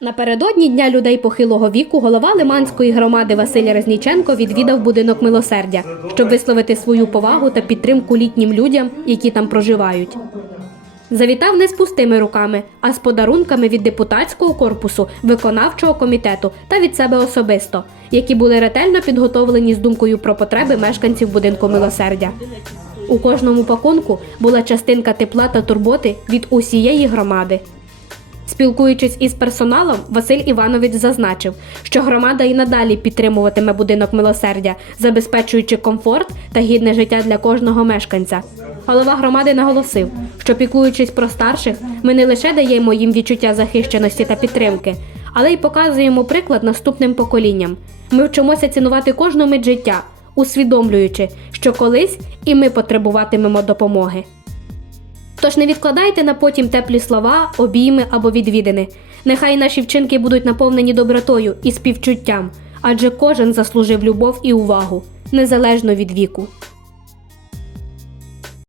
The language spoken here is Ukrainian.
Напередодні Дня людей похилого віку голова Лиманської громади Василь Резніченко відвідав будинок милосердя, щоб висловити свою повагу та підтримку літнім людям, які там проживають. Завітав не з пустими руками, а з подарунками від депутатського корпусу, виконавчого комітету та від себе особисто, які були ретельно підготовлені з думкою про потреби мешканців будинку милосердя. У кожному пакунку була частинка тепла та турботи від усієї громади. Спілкуючись із персоналом, Василь Іванович зазначив, що громада і надалі підтримуватиме будинок милосердя, забезпечуючи комфорт та гідне життя для кожного мешканця. Голова громади наголосив, що піклуючись про старших, ми не лише даємо їм відчуття захищеності та підтримки, але й показуємо приклад наступним поколінням. Ми вчимося цінувати кожну мить життя, усвідомлюючи, що колись і ми потребуватимемо допомоги. Тож не відкладайте на потім теплі слова, обійми або відвідини. Нехай наші вчинки будуть наповнені добротою і співчуттям, адже кожен заслужив любов і увагу, незалежно від віку.